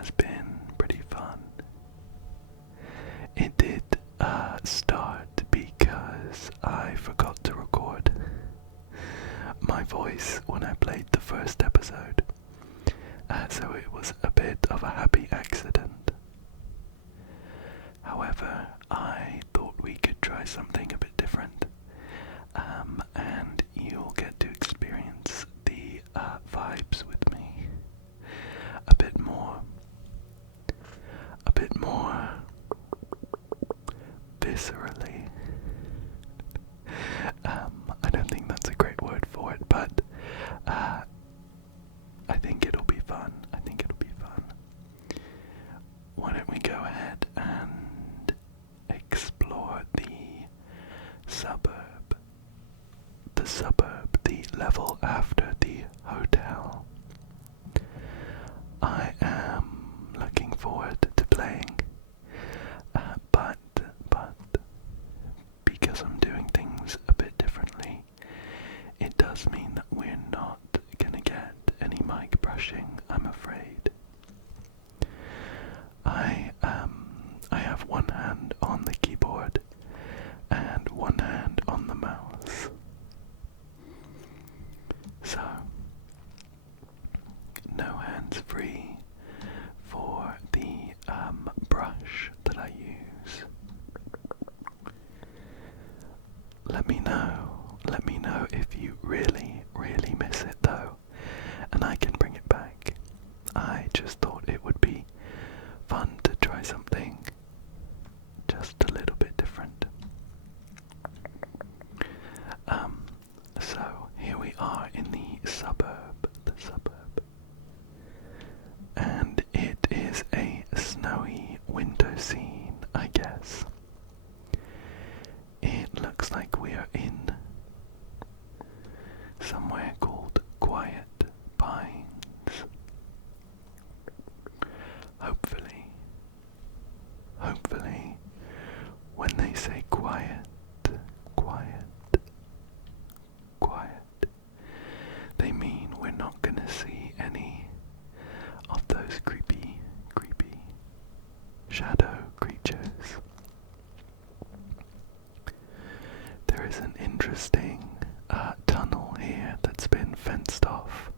has been pretty fun. It did start because I forgot to record my voice when I played the first episode, so it was a bit of a happy accident. However, I thought we could try something a bit different, and you'll get to experience the vibes with me a bit more viscerally. I don't think that's a great word for it, but I think it'll be fun. Why don't we go ahead and explore the suburb? The level after the hotel. I am looking forward to playing, but because I'm doing things a bit differently, it does mean that we're not gonna get any mic brushing, I'm afraid. I have one hand on the keyboard and one hand on the mouse. So, no hands free for the brush that I use. Let me know if you really miss it though, and I can bring it back. I just thought it would be fun to try something just a little bit different. So here we are in the suburb, and it is a snowy winter scene, I guess. It looks like we are in somewhere called Quiet Pines. Hopefully, when they say quiet, they mean we're not gonna see any of those creepy shadow creatures. There is an interesting tunnel here that's been fenced off,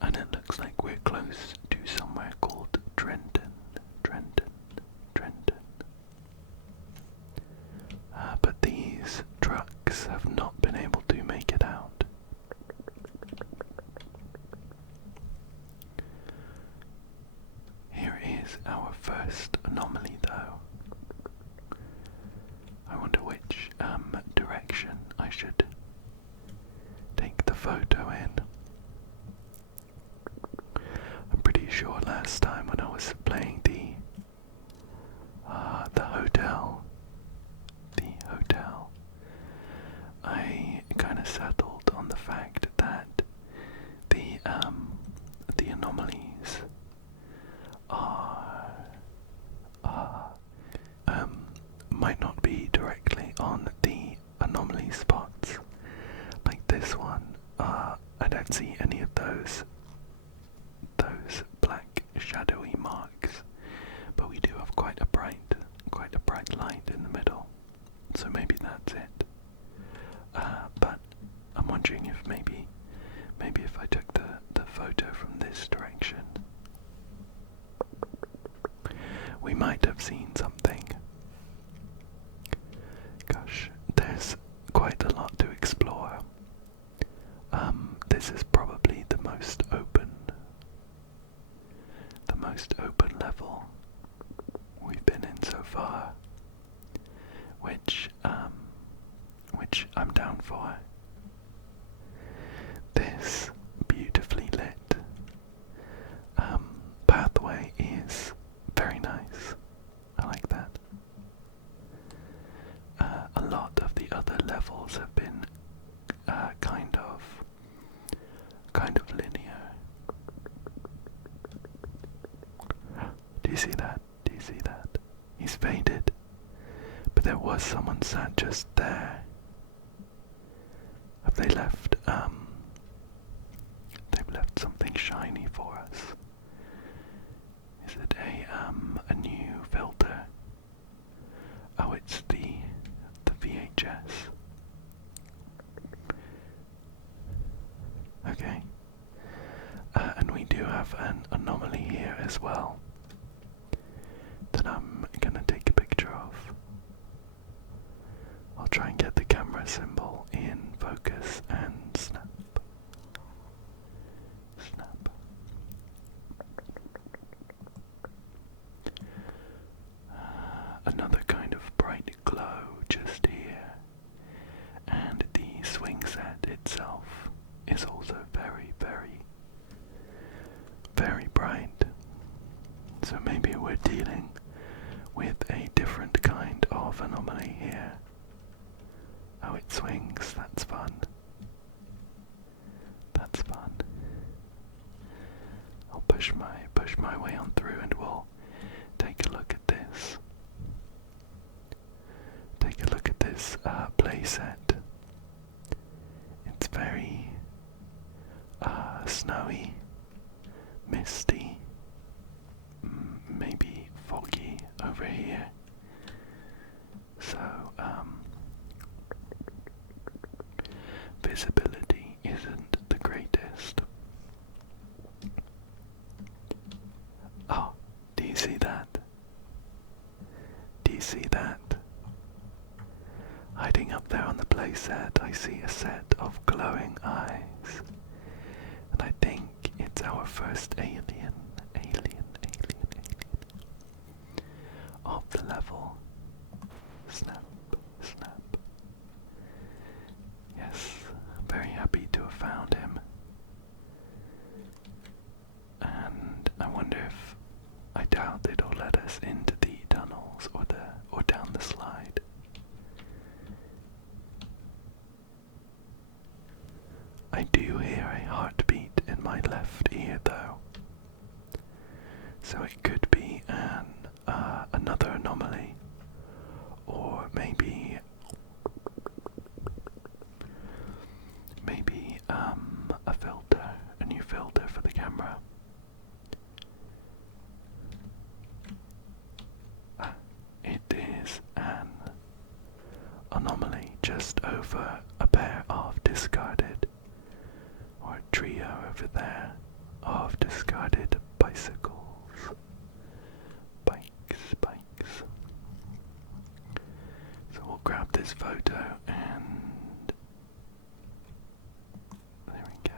and it looks like we're close to somewhere called Trenton. But these trucks have not been able to make it out. Here is our first anomaly though. I wonder which direction I should take the photo in. I'm pretty sure last time when I was playing the hotel, I kind of settled on the fact that the anomalies might not be directly on the anomaly spots. Like this one, I don't see any of those black shadowy marks, but we do have quite a bright light in the middle, so maybe that's it. But I'm wondering if maybe if I took the photo from this direction, we might have seen something. Gosh, there's quite a lot to explore. This is probably the most open level we've been in so far, which I'm down for. This beautifully lit pathway is very nice. I like that. A lot of the other levels have been kind of linear. Do you see that? He's faded, but there was someone sat just there. Have they left? They've left something shiny for us. Is it a new filter? Oh, it's the VHS. Okay. And we do have an anomaly here as well that I'm gonna take a picture of. I'll try and get the camera symbol in focus and snap. Snap. Another kind of bright glow just here, and the swing set itself is also very, very, very bright. So maybe we're dealing with a different kind of anomaly here. Oh, it swings, that's fun. That's fun. I'll push my way on through and we'll take a look at this. Take a look at this playset. It's very snowy, misty, maybe foggy over here. So visibility isn't the greatest. Oh, do you see that? Do you see that? Hiding up there on the playset, I see a set of glowing eyes. And I think it's our first alien of the level. Snap, snap. Yes, very happy to have found him. And I wonder if, I doubt it'll let us into the tunnels or down the slide. I do hear a heartbeat in my left ear though, so it could be another anomaly, or maybe a filter, a new filter for the camera. It is an anomaly just over a pair of discarded, or a trio over there of discarded bicycles. Bikes. So we'll grab this photo and there we go.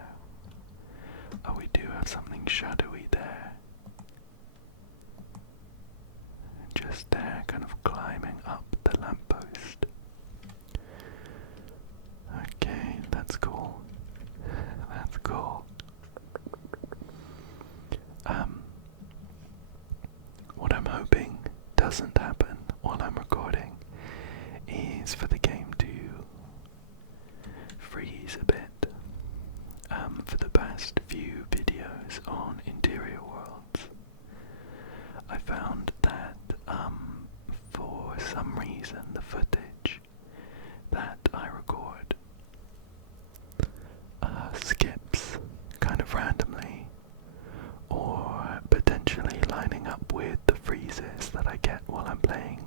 Oh, we do have something shadowy there. Just there, kind of climbing up the lamppost. Okay, that's cool. That's cool. What I'm hoping doesn't happen while I'm recording is for the game to freeze a bit. For the past few videos on Interior Worlds, I found that for some reason the footage that I record skips kind of randomly, or potentially lining up with the freezes that I get while I'm playing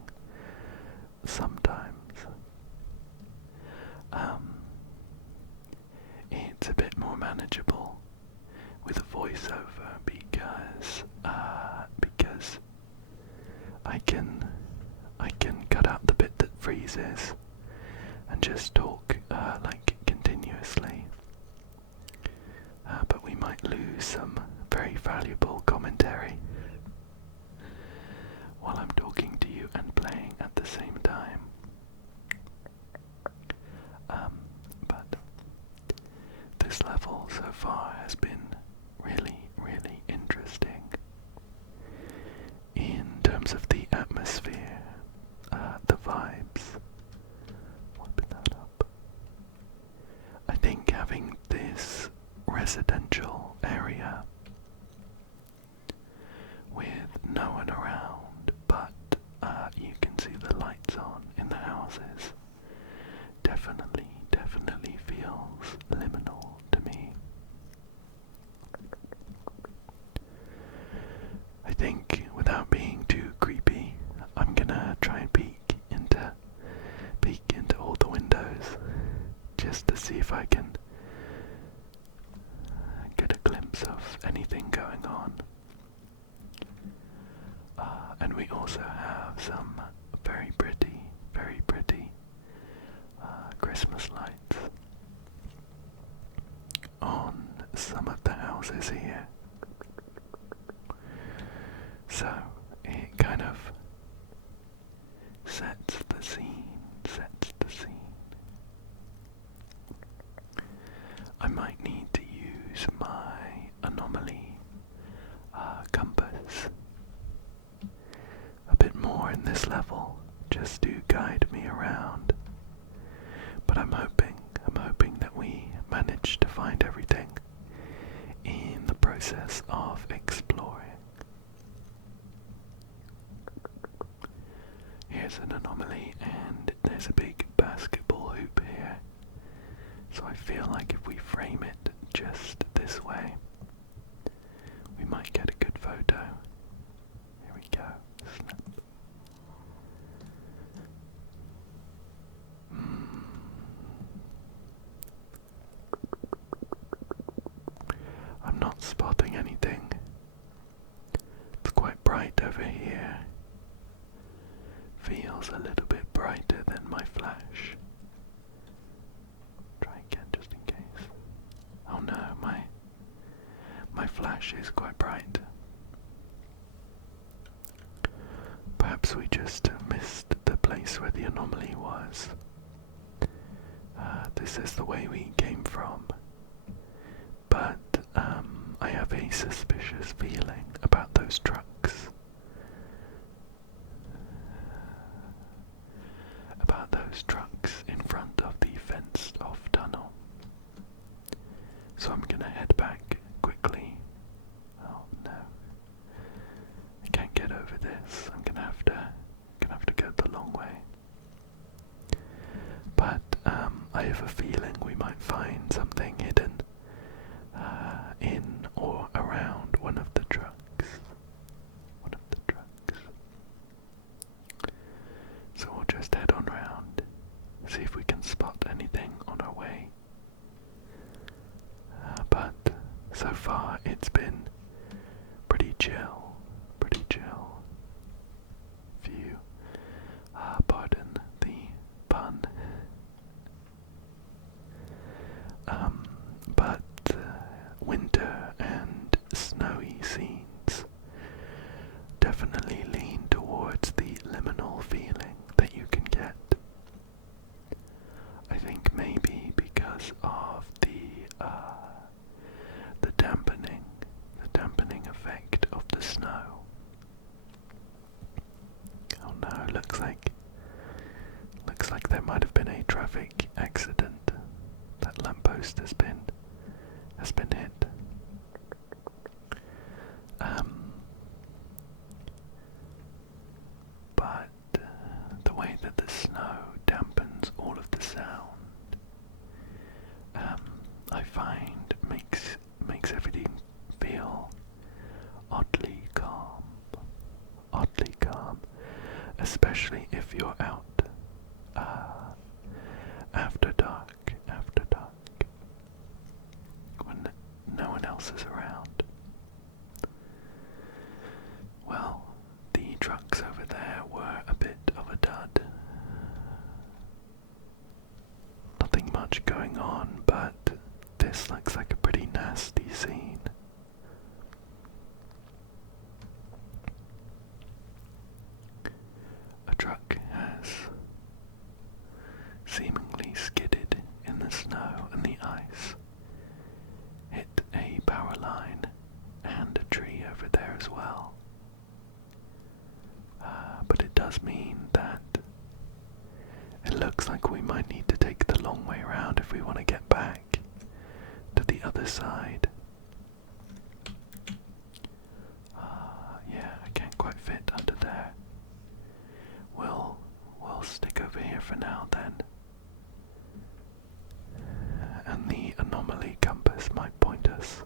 sometimes. It's a bit more manageable with a voiceover because I can cut out the bit that freezes and just talk like continuously. But we might lose some very valuable commentary while I'm talking to you and playing at the same time. But this level so far has been really, really interesting in terms of the atmosphere, the vibes. Open that up. I think having this residential area with no one around, but you can see the lights on in the houses, definitely feels liminal to me. I think glimpse of anything going on. And we also have some very pretty Christmas lights on some of the houses here. So it kind of sets the scene. I might need to use my anomaly compass a bit more in this level, just to guide me around. But I'm hoping that we manage to find everything in the process of exploring. Here's an anomaly, and there's a big basketball hoop here. So I feel like if we frame it just this way, we might get a good photo. Here we go. Snap. I'm not spotting anything. It's quite bright over here. Feels a little bit brighter than my flash. Try again just in case. Oh no, my flash is quite bright. Perhaps we just missed the place where the anomaly was. This is the way we came from. But I have a suspicious feeling about those trucks. About those trucks in front of the fenced-off tunnel. So I'm gonna head back quickly. Oh no, I can't get over this. I'm gonna have to go the long way. But I have a feeling we might find something hidden in or around one of the trucks. So we'll just head on round, see if we can spot anything on our way. But so far it's been pretty chill view. Pardon the pun. But winter and snowy scenes definitely lean towards the liminal feeling that you can get. I think maybe because of the dampening effect of the snow. Oh no, looks like there might have been a traffic accident. That lamppost has been hit. But the way that the snow dampens all of the sound, I find makes everything feel oddly calm, especially if you're out after dark, when no one else is around. Well, the trucks over there were a bit of a dud. Nothing much going on, but this looks like a pretty nasty scene. A truck has seemingly skidded in the snow and the ice, hit a power line and a tree over there as well. But it does mean that it looks like we might need to take the long way around if we want to get back to the other side. Yeah, I can't quite fit under there. We'll stick over here for now then. And the anomaly compass might point us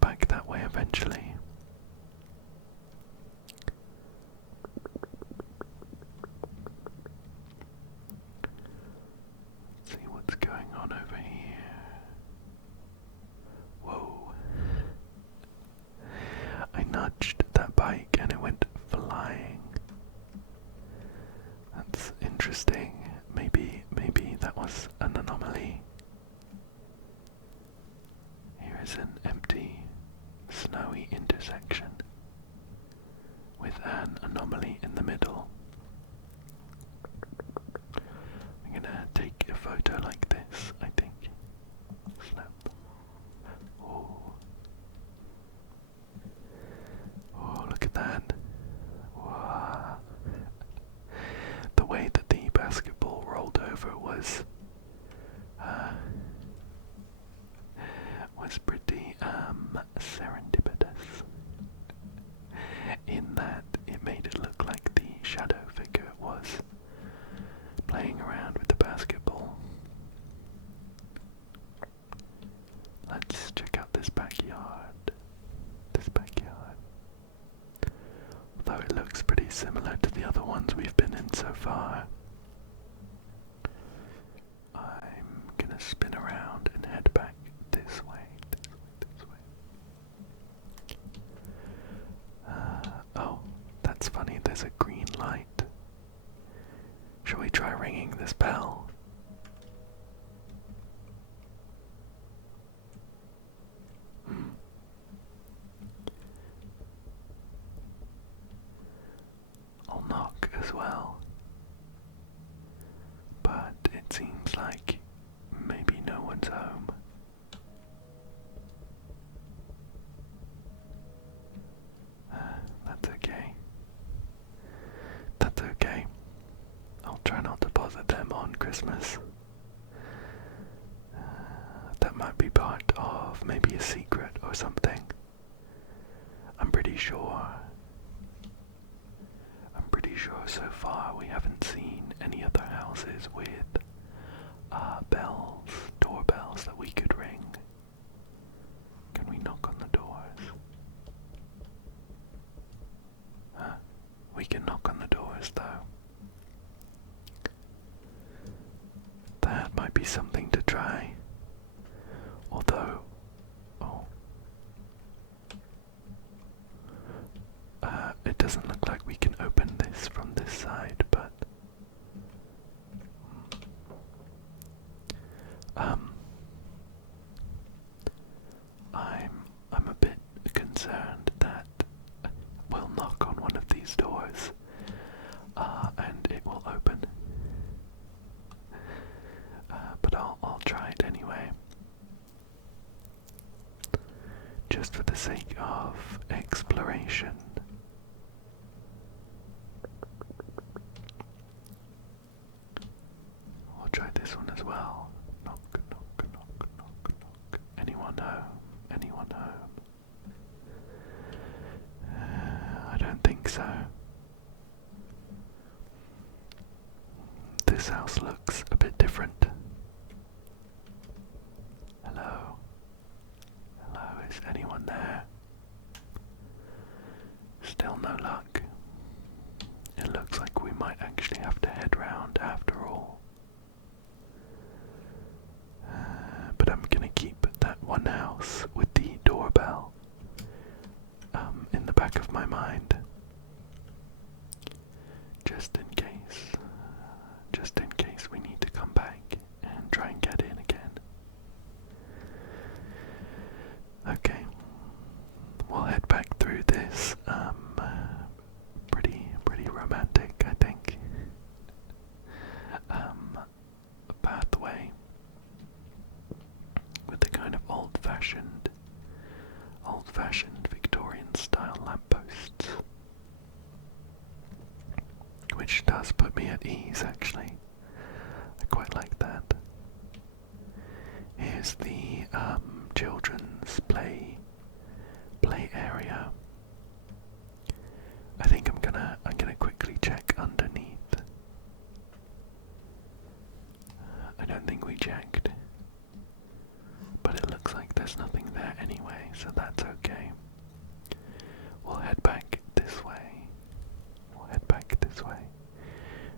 back that way eventually. Let's see what's going on over here. intersection with an anomaly in the middle. I'm gonna take a photo like this, I think. Snap. Oh. Oh, look at that. Wow. The way that the basketball rolled over was pretty serendipitous, in that it made it look like the shadow figure was playing around with the basketball. Let's check out this backyard. Although it looks pretty similar to the other ones we've been in so far. I'm gonna spin around and head back this way. Oh, that's funny, there's a green light. Shall we try ringing this bell? I'll knock as well. But it seems like maybe no one's home. That's okay. That's okay. I'll try not to bother them on Christmas. That might be part of maybe a secret or something. I'm pretty sure so far we haven't seen any other houses with doorbells that we could ring. Can we knock on the doors? We can knock on the doors though. That might be something to try. Although, it doesn't look like we can open this from this side, but I'm a bit concerned that we'll knock on one of these doors, and it will open. But I'll try it anyway, just for the sake of exploration. I'll try this one as well. Knock, knock, knock, knock, knock. Anyone home? Anyone home? I don't think so. This house looks a bit different. Hello? Hello, is anyone there? Still no luck. It looks like we might actually have to head round after all. But I'm gonna keep that one house with the doorbell in the back of my mind. Just in case we need to come back and try and get in again. Okay, we'll head back through this pretty romantic, I think, pathway with the kind of old-fashioned Victorian style lampposts, which does put me at ease actually. I quite like that. Here's the children's play area. I think I'm gonna quickly check underneath. I don't think we checked, but it looks like there's nothing there anyway, so that's okay. We'll head back this way.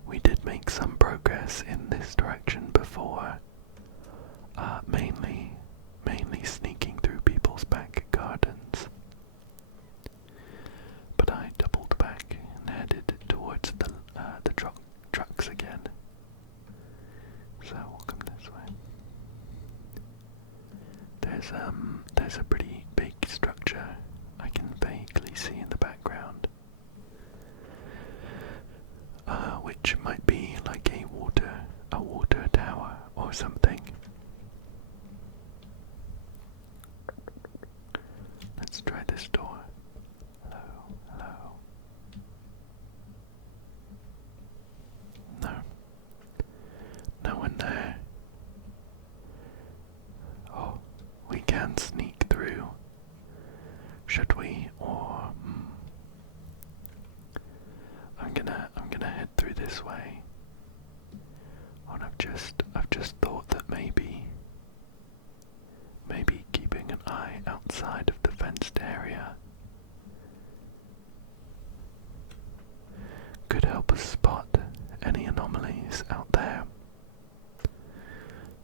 We did make some progress in this direction before, mainly sneaking through people's back gardens. But I doubled back and headed towards the trucks again. So we'll come this way. There's a pretty big structure I can fade which might be like a water tower or something. Let's try this door. Hello, hello. No. No one there. Oh, we can sneak through. Should we? Or I'm gonna head through this way. And I've just thought that maybe keeping an eye outside of the fenced area could help us spot any anomalies out there.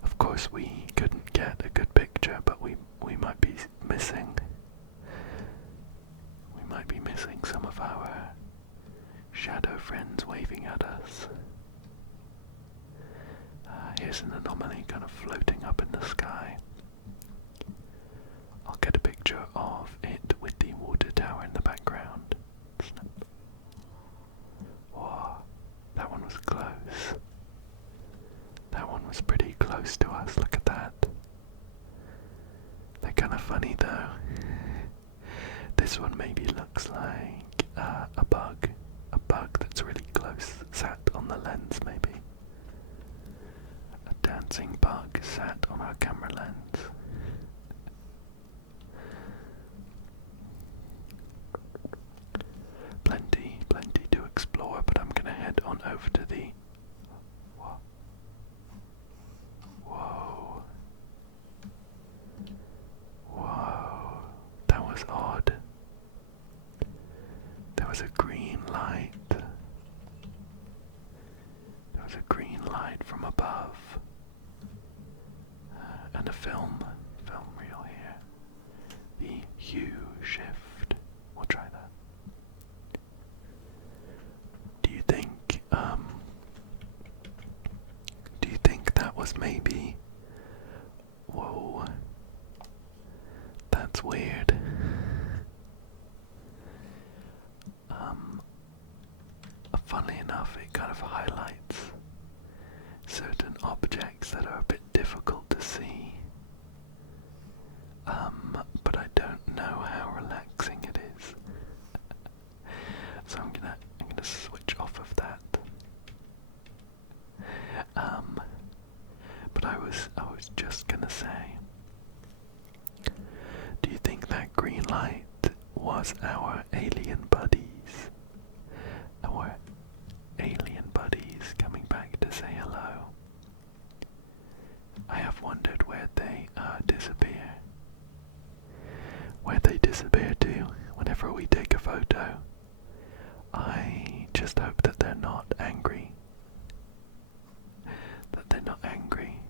Of course, we couldn't get a good picture, but we might be missing. We might be missing some of our shadow friends waving at us. Here's an anomaly kind of floating up in the sky. I'll get a picture of it with the water tower in the background. Snap. Whoa, that one was close. That one was pretty close to us, look at that. They're kind of funny though. This one maybe looks like a bug that's really close, sat on the lens maybe. A dancing bug sat on our camera lens. Plenty to explore, but I'm gonna head on over to the... Whoa. Whoa. That was odd. There was a green light. There was a green light from above. And a film reel here. The hue shift. We'll try that. Do you think that was maybe... Whoa. That's weird. Funnily enough, it kind of highlights certain objects that are a bit difficult to see. But I don't know how relaxing it is. So I'm gonna switch off of that. But I was just gonna say, do you think that green light was our alien buddies? Our alien buddies coming back to say hello? I have wondered where they disappear. Where they disappear to whenever we take a photo. I just hope that they're not angry. That they're not angry.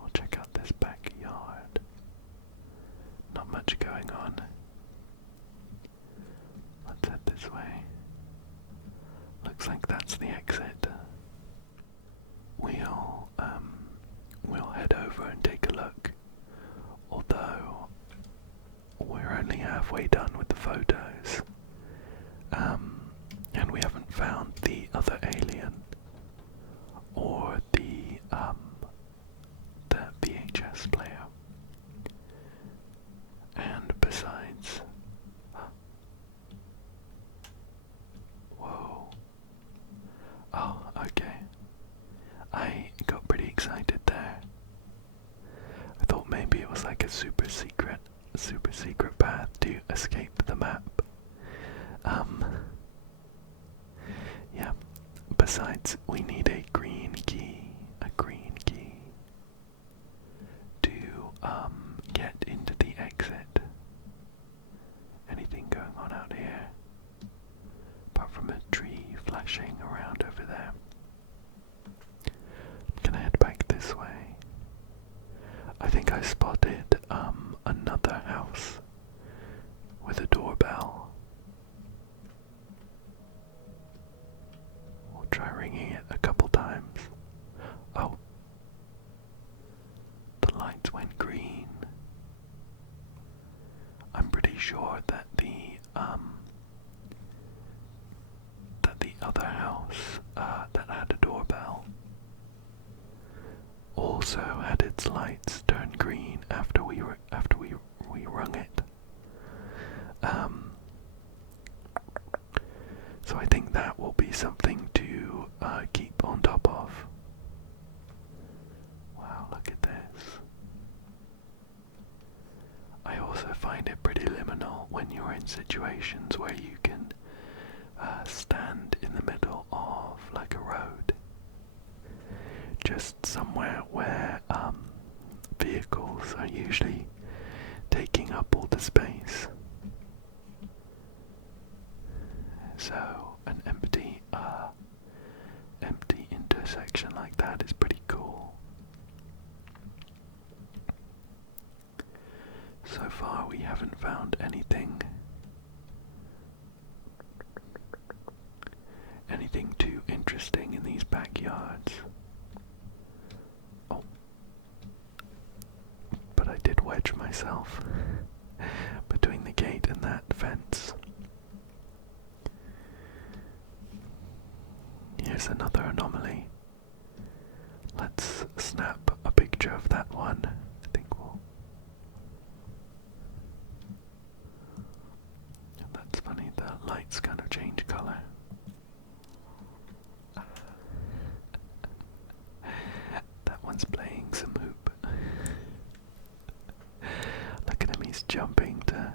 We'll check out this backyard. Not much going on. Let's head this way. Looks like that's the exit. We'll head over and take a look. Although we're only halfway done with the photos. And we haven't found the other alien or the VHS player. And besides, whoa. Oh, okay. I got pretty excited there. I thought maybe it was like a super secret path to escape the map. Yeah. Besides, we need a green key to get into the exit. Anything going on out here? Apart from a tree flashing around over there. I'm gonna head back this way. I think I spotted another house with a doorbell. We'll try ringing it a couple times. Oh, the lights went green. I'm pretty sure that other house that had a doorbell also had its lights turn green after we rung it. So I think that will be something to keep on top of. Wow, look at this. I also find it pretty liminal when you're in situations where you can stand in the middle of like a road, just somewhere where vehicles are usually taking up all the space. So an empty intersection like that is pretty cool. So far we haven't found anything too interesting in these backyards. Oh, but I did wedge myself between the gate and that fence. Here's another anomaly. Let's snap a picture of that one. I think we'll... That's funny, the lights kind of change colour. That one's playing some hoop. Look at him, he's jumping to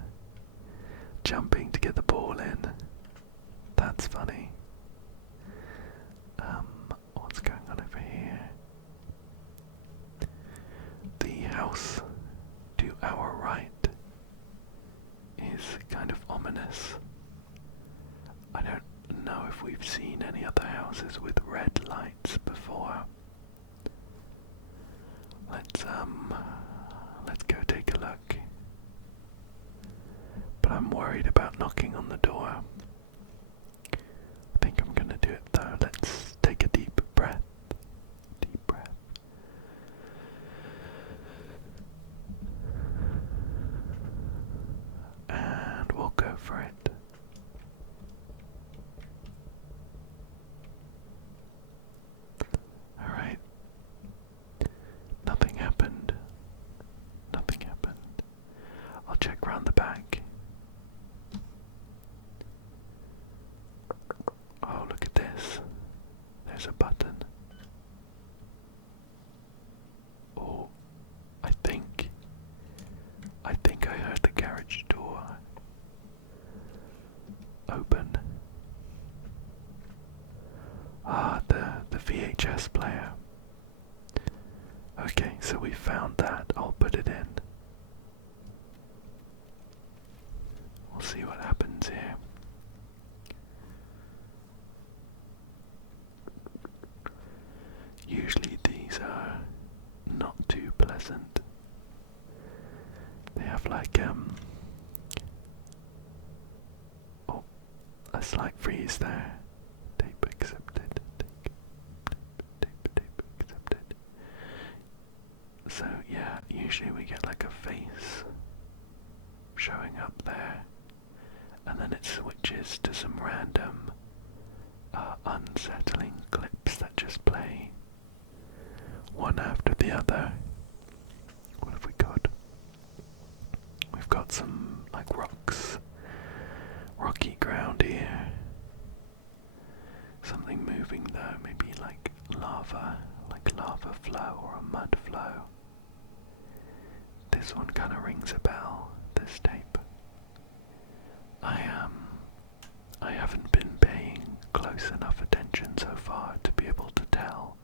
get the ball in. That's funny. What's going on over here? The house to our right is kind of ominous. I don't know if we've seen any other houses with red lights before. Let's go take a look. But I'm worried about knocking on the door. I think I'm gonna do it though. Let's take a deep breath. Deep breath. And we'll go for it. Alright. Nothing happened. Nothing happened. I'll check round the back. Oh, look at this. There's a button. Oh, I think I heard the garage door open. Ah, the VHS player. Okay, so we found that. I'll put it in. We'll see what happens here. Usually these are not too pleasant. They have like oh, a slight freeze there. Tape accepted. Tape accepted. So yeah, usually we get like a face showing up there, and then it switches to some random unsettling clips that just play one after the other. What have we got? We've got some like rocky ground here. Something moving though, maybe like lava flow or a mud flow. This one kind of rings a bell, this tape. I haven't been paying close enough attention so far to be able to tell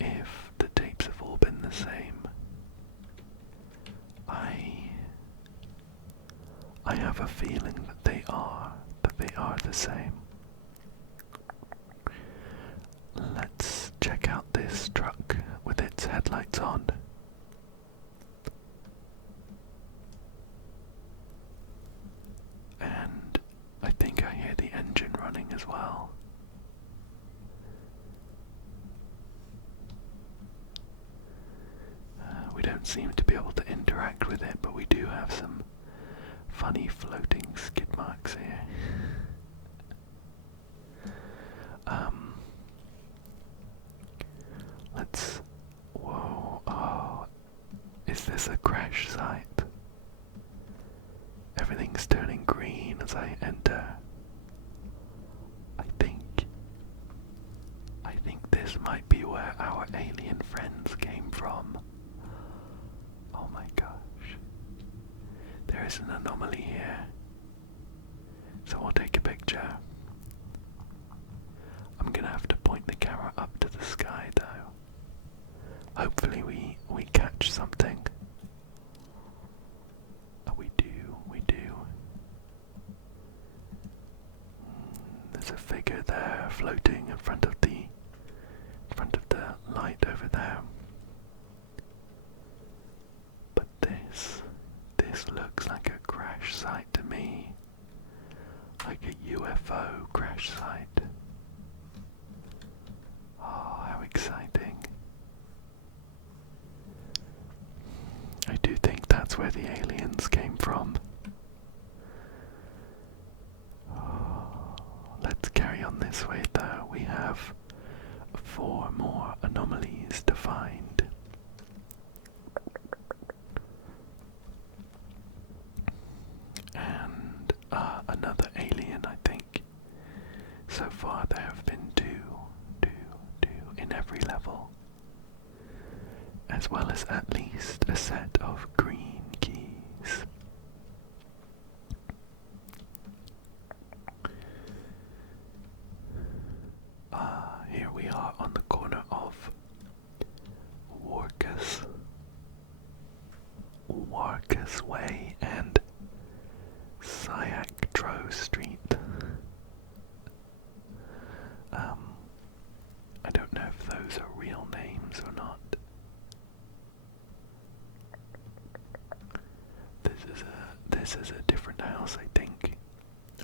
if the tapes have all been the same. I have a feeling that they are the same. Let's check out this truck with its headlights on. And I think I hear the engine running as well. We don't seem to be able to interact with it, but we do have some funny floating skid marks here. Is this a crash site? Everything's turning green as I enter. I think this might be where our alien friends came from. Oh my gosh. There is an anomaly here. So I'll take a picture. I'm gonna have to point the camera up to the sky though. Hopefully we catch something. Oh, we do. There's a figure there floating in front of the light over there. But this looks like a crash site to me. Like a UFO crash site. Oh, how exciting. I do think that's where the aliens came from. Oh, let's carry on this way though. We have 4 more anomalies to find. And another alien, I think. So far there have been two in every level. As well as at least a set of green keys. Here we are on the corner of Warcus Way and Syactro Street. I don't know if those are real names or not. This is a different house, I think.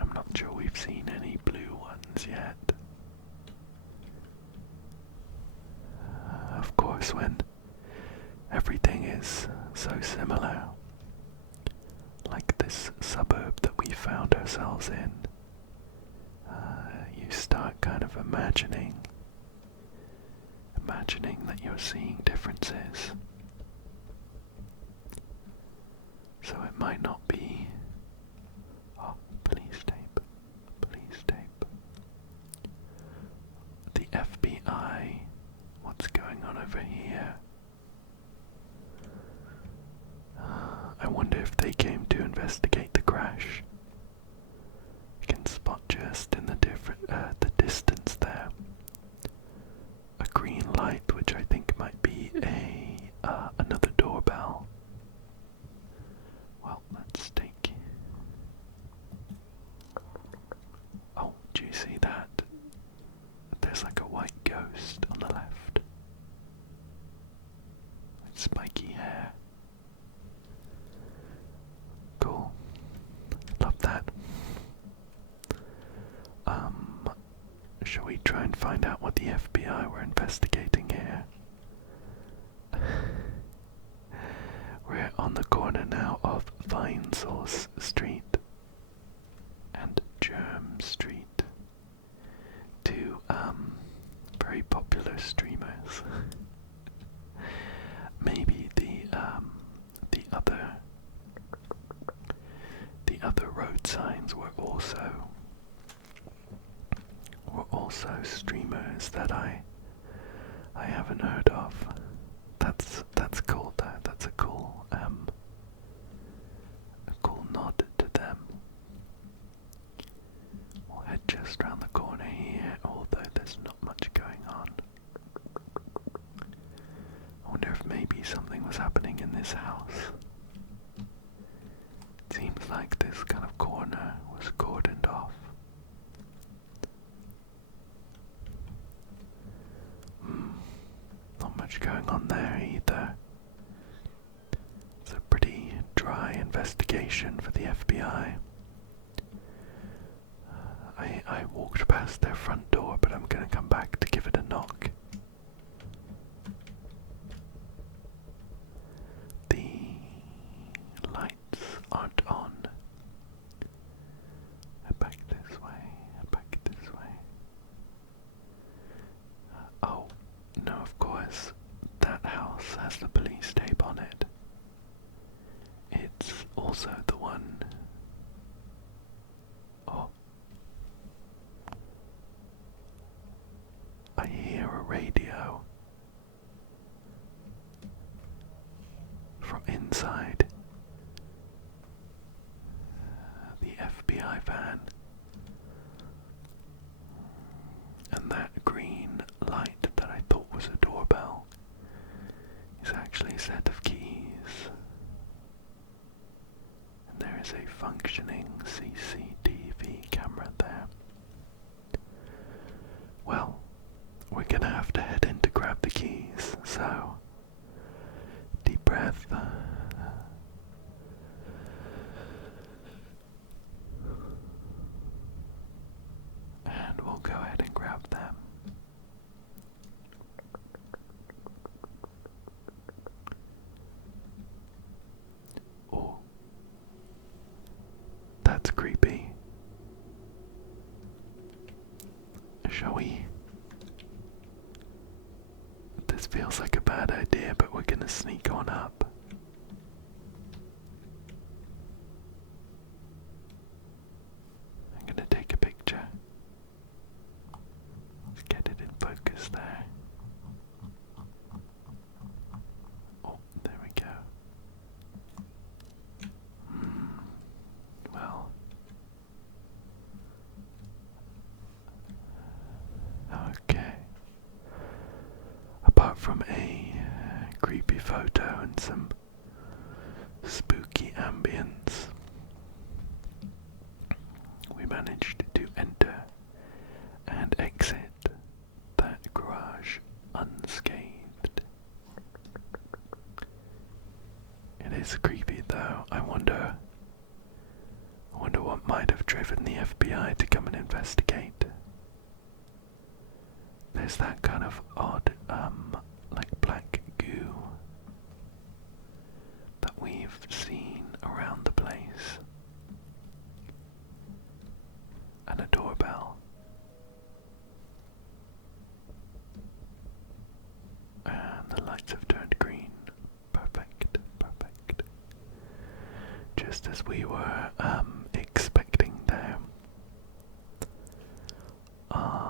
I'm not sure we've seen any blue ones yet. Of course, when everything is so similar, like this suburb that we found ourselves in, you start kind of imagining that you're seeing differences. So it might not be... Oh, police tape. The FBI. What's going on over here? I wonder if they came to investigate the crash. You can spot just in the distance there a green light, which I think might be another doorbell. Well, let's take... Oh, do you see that? There's like a white ghost on the left. With spiky hair. Cool. Love that. Shall we try and find out what the FBI were investigating here? We're on the corner now of Vinesource Street and Germ Street. Two very popular streamers. Maybe the other road signs were also streamers that I haven't heard of. That's cool though. That's a cool nod to them. We'll head just round the corner here, although there's not much going on. I wonder if maybe something was happening in this house. It seems like this kind of corner was cordoned off. Not much going on there either. It's a pretty dry investigation for the FBI. I walked past their front door, but I'm gonna come back to give it a knock. The lights aren't on. Back this way. Oh, no, of course, that house has the police tape on it. inside the FBI van. And that green light that I thought was a doorbell is actually a set of keys. And there is a functioning CCTV camera there. Well, we're gonna have to head in to grab the keys, so deep breath. And we'll go ahead and grab them. Oh, that's creepy. Shall we? This feels like a bad idea, but we're gonna sneak on up. I'm gonna take a picture. Let's get it in focus there. Oh, there we go. Well. Okay. Apart from a creepy photo and some spooky ambience, we managed to enter and exit that garage unscathed. It is creepy though. I wonder what might have driven the FBI to come and investigate. There's that kind of odd, like black goo that we've seen around the place. And a doorbell. And the lights have turned green. Perfect, perfect. Just as we were, expecting there.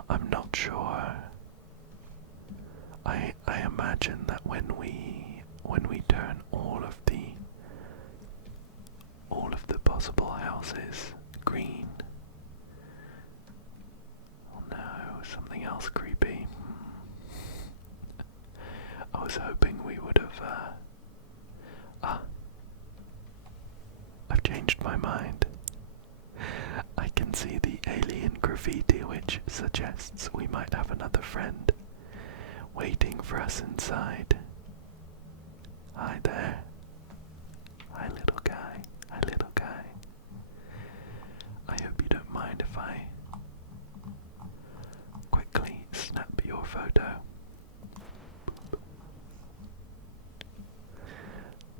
I'm not sure. I imagine that when we turn all of the possible houses green. Oh no, something else creepy. I was hoping we would have I've changed my mind. I can see the alien graffiti, which suggests we might have another friend waiting for us inside. Hi there. Hi little guy. Hi little guy. I hope you don't mind if I quickly snap your photo.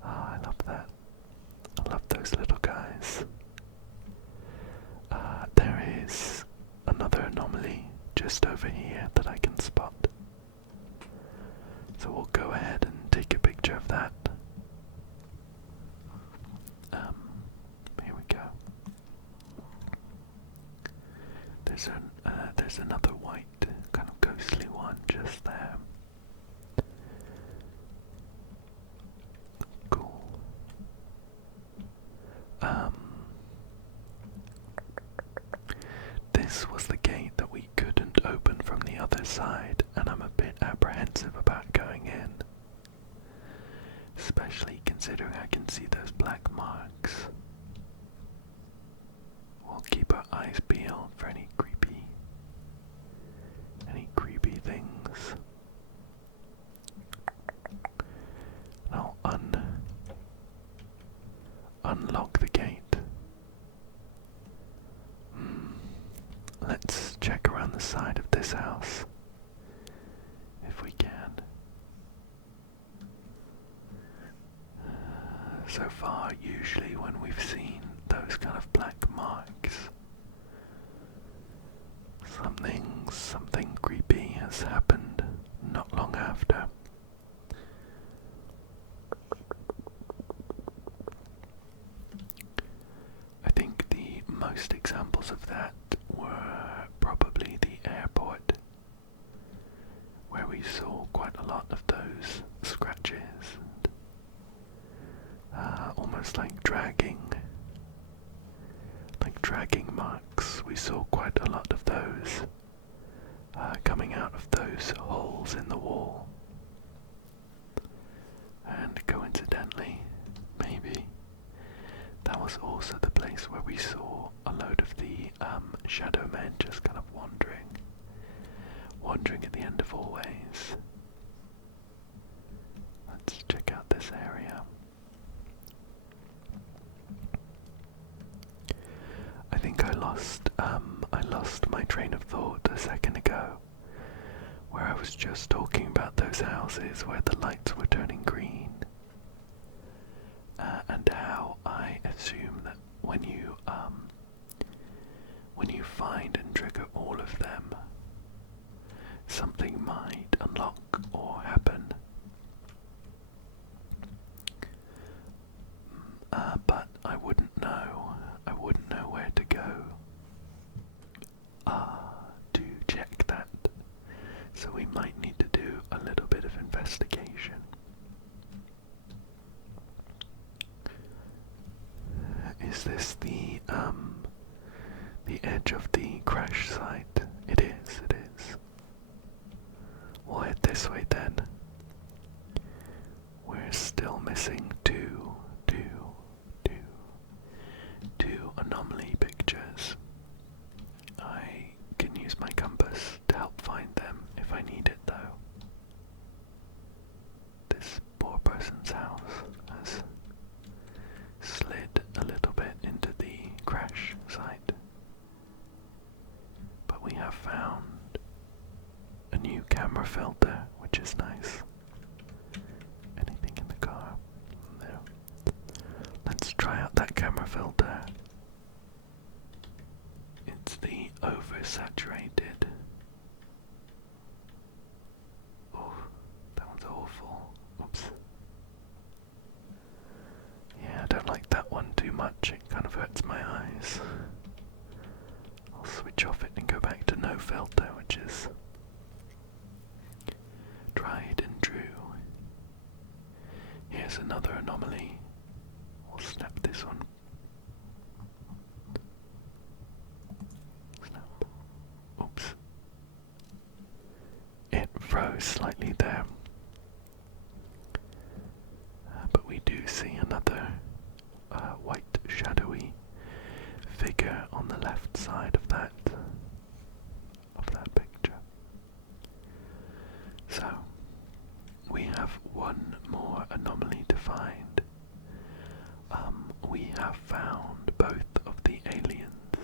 Oh, I love that. I love those little guys. There is another anomaly just over here that I can spot. So we'll go ahead and take a picture of that. Here we go. There's another white, kind of ghostly one just there. Cool. This was the gate that we couldn't open from the other side, and I'm a bit apprehensive about going in. Especially considering I can see those black marks. We'll keep our eyes peeled for any creepy things. I'll unlock the gate. Let's check around the side of this house, if we can. So far, usually when we've seen those kind of black marks, something creepy has happened not long after. I think the most examples of that were probably the airport, where we saw quite a lot of those scratches. looks like dragging marks. We saw quite a lot of those coming out of those holes in the wall. And coincidentally, maybe that was also the place where we saw a load of the shadow men just kind of wandering at the end of hallways. Let's check out this area. I think I lost my train of thought a second ago, where I was just talking about those houses where the lights were turning green, and how I assume that when you find and trigger all of them, something might unlock or happen. But I wouldn't know where to go to check that. So we might need to do a little bit of investigation. Is this the edge of the crash site? It is. We'll head this way then. We're still missing two anomaly pictures. I can use my compass to help find them if I need it though. This poor person's house has slid a little bit into the crash site. But we have found a new camera filter, which is nice. Anything in the car? No. Let's try out that camera filter. It's the oversaturated. Oh, that one's awful. Oops. Yeah, I don't like that one too much. It kind of hurts my eyes. I'll switch off it and go back to no filter, which is tried and true. Here's another anomaly. We'll snap this one. Snap. Oops. It froze slightly there. But we do see another white shadowy figure on the left side of that picture. So we have one more anomaly to find. We have found both of the aliens,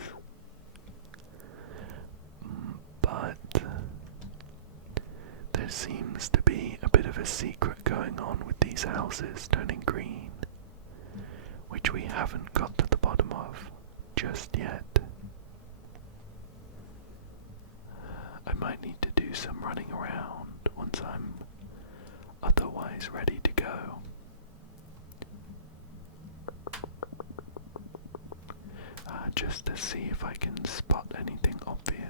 but there seems to be a bit of a secret going on with these houses turning green, which we haven't got to the bottom of just yet. I might need to do some running around once I'm otherwise ready to go. Just to see if I can spot anything obvious.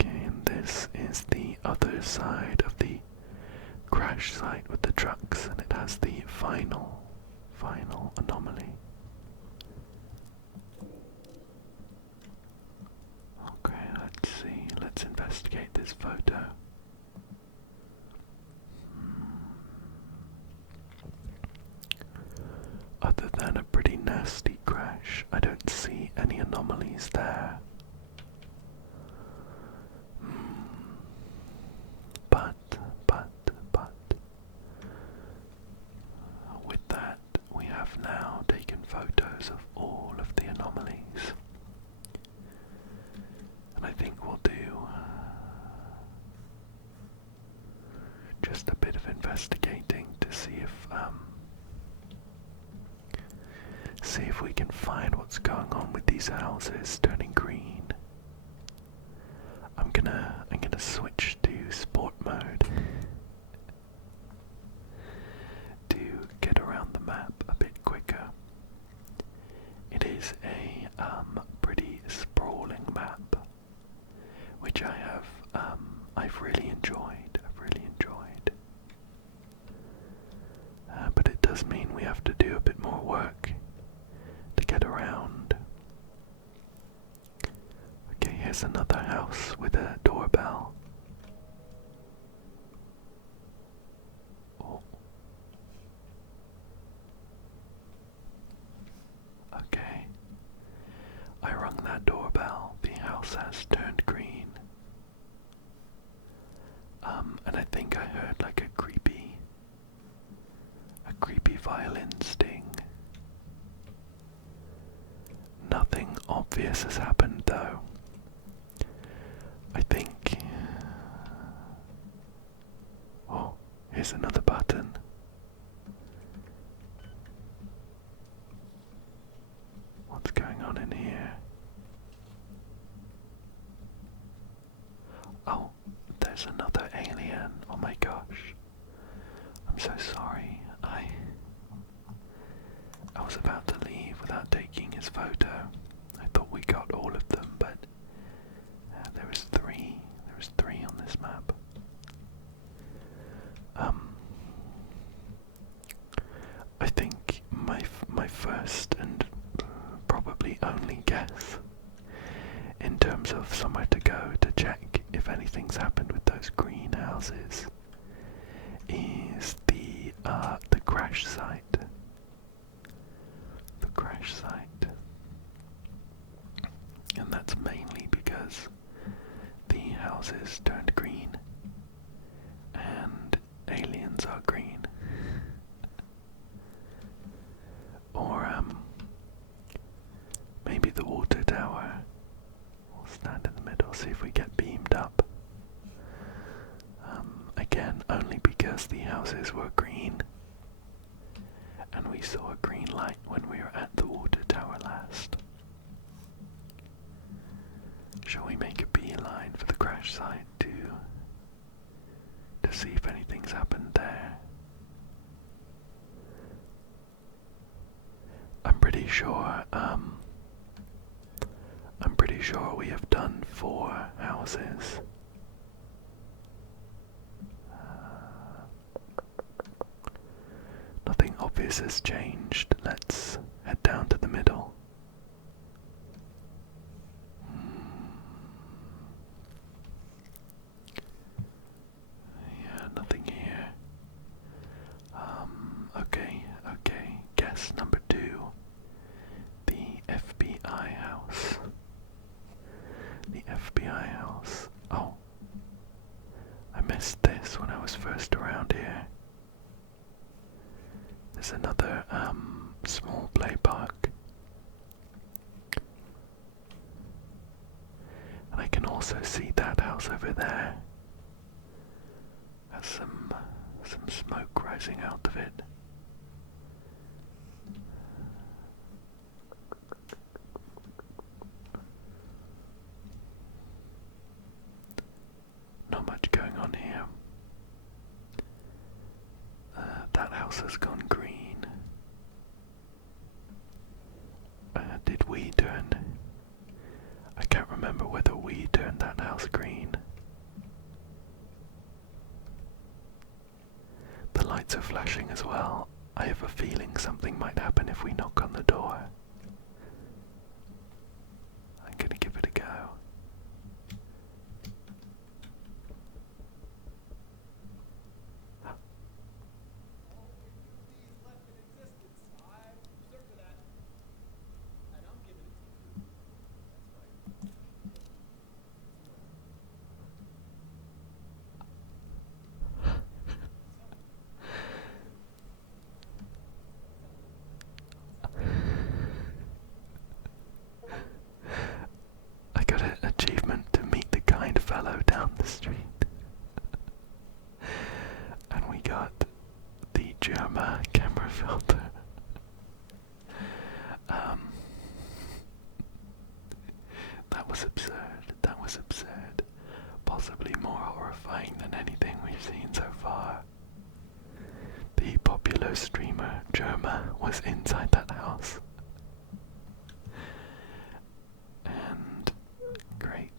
Okay, and this is the other side of the crash site with the trucks, and it has the final anomaly. Okay, let's see. Let's investigate this photo. Other than a pretty nasty crash, I don't see any anomalies there. But with that, we have now taken photos of all of the anomalies. And I think we'll do just a bit of investigating to see if we can find what's going on with these houses turning green. I'm gonna switch to sport mode to get around the map a bit quicker. It is a pretty sprawling map, which I've really enjoyed. house with a doorbell. Oh. Okay. I rung that doorbell. The house has turned green. And I think I heard like a creepy violin sting. Nothing obvious has happened though. I think... Oh, here's another button. What's going on in here? Oh, there's another alien. Oh my gosh. I'm so sorry. I was about to leave without taking his photo. I thought we got all of them, but there was three. There was three on this map. I think my first and probably only guess in terms of somewhere to go to check if anything's happened with those greenhouses is the crash site. The crash site. And that's mainly because the houses turned green and aliens are green. Or maybe the water tower. We'll stand in the middle, see if we get beamed up. Again, only because the houses were green and we saw a green light when we were at the water tower last. Shall we make a beeline for the crash site to see if anything's happened there? I'm pretty sure we have done 4 houses. Nothing obvious has changed. Let's head down to the middle. Yeah, nothing here. Okay. Guess number 2. The FBI house. The FBI house. Oh. I missed this when I was first around here. There's another small play park. And I can also see that house over there. Has some smoke rising out of it. Not much going on here. That house has gone green. Did we turn? I can't remember whether we turned that house green. The lights are flashing as well. I have a feeling something might happen if we knock on the door. I'm gonna give it a go. I got an achievement to meet the kind fellow down the street. And we got the Germa camera filter. That was absurd. That was absurd. Possibly more horrifying than anything we've seen so far. The popular streamer Germa was inside that house. And great,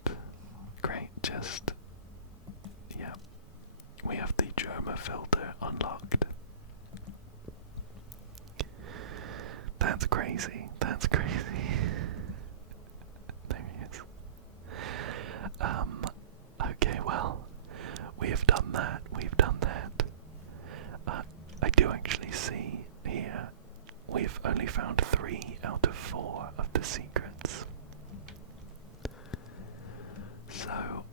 just, yeah, we have the Germa filter unlocked. That's crazy, There he is. found 3 out of 4 of the secrets. So,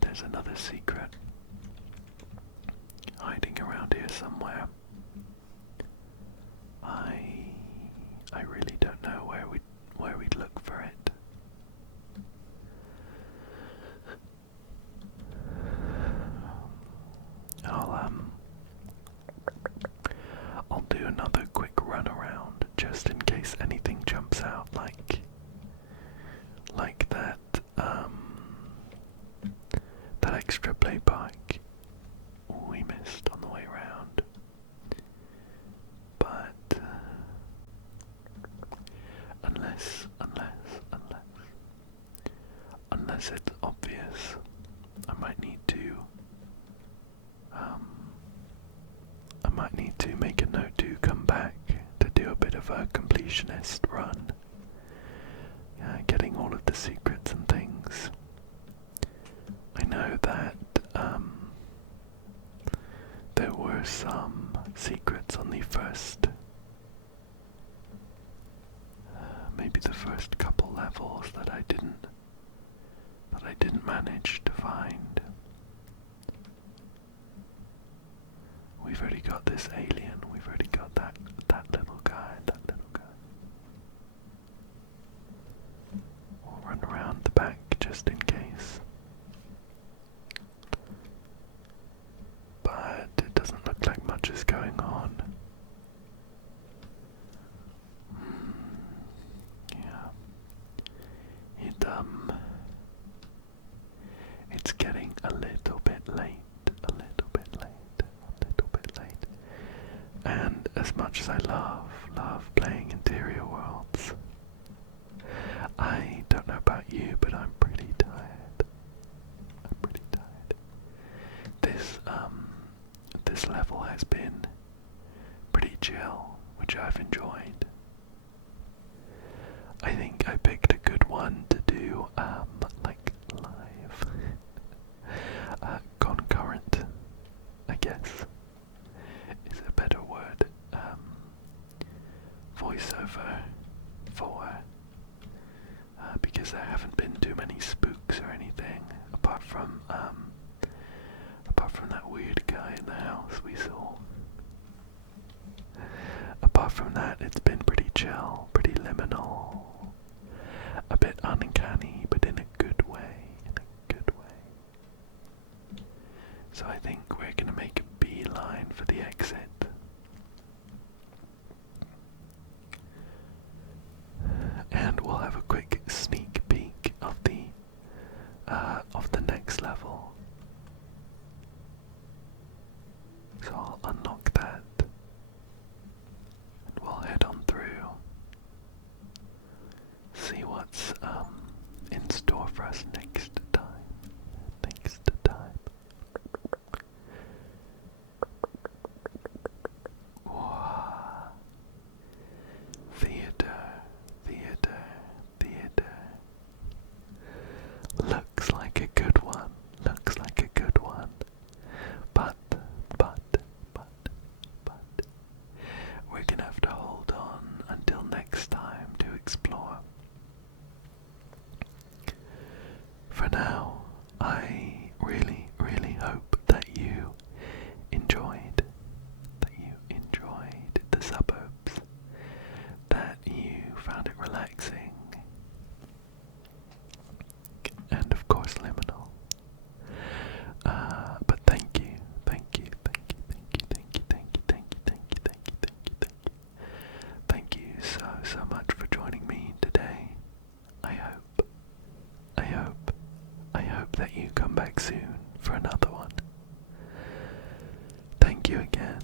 there's another secret hiding around here somewhere. I really don't know where we'd look for it. I'll do another quick run around just in case anything jumps out like that that extra play bike we missed on the way round. But unless it's obvious, I might need to make a note to come back to do a bit of a completionist run, getting all of the secrets and things. I know that there were some secrets on the first, maybe the first couple levels that I didn't manage to find. We've already got this alien, we've already got that little guy, We'll run around the back just in case. But it doesn't look like much is going on. Yeah. It's getting a little bit late. And as much as I love playing interior worlds, I don't know about you, but I'm pretty tired. This level has been pretty chill, which I've enjoyed. I think I picked a good one to do, like live, concurrent, I guess, is a better word, voiceover for, because there haven't been too many spooks or anything, apart from that weird guy in the house we saw. Apart from that, it's been pretty chill, pretty liminal, a bit uncanny, but in a good way, So I think we're gonna make a beeline for the exit. And we'll have a quick sneak peek of the next level. So I'll unlock that, and we'll head on through, see what's in store for us next time. Wow. Theater. Looks like a good one. But we're gonna have to hold on until next time to explore. For now, I really hope that you enjoyed the suburbs, that you found it relaxing, and of course liminal. But thank you so much for joining me today. I hope that you come back soon for another one. Thank you again.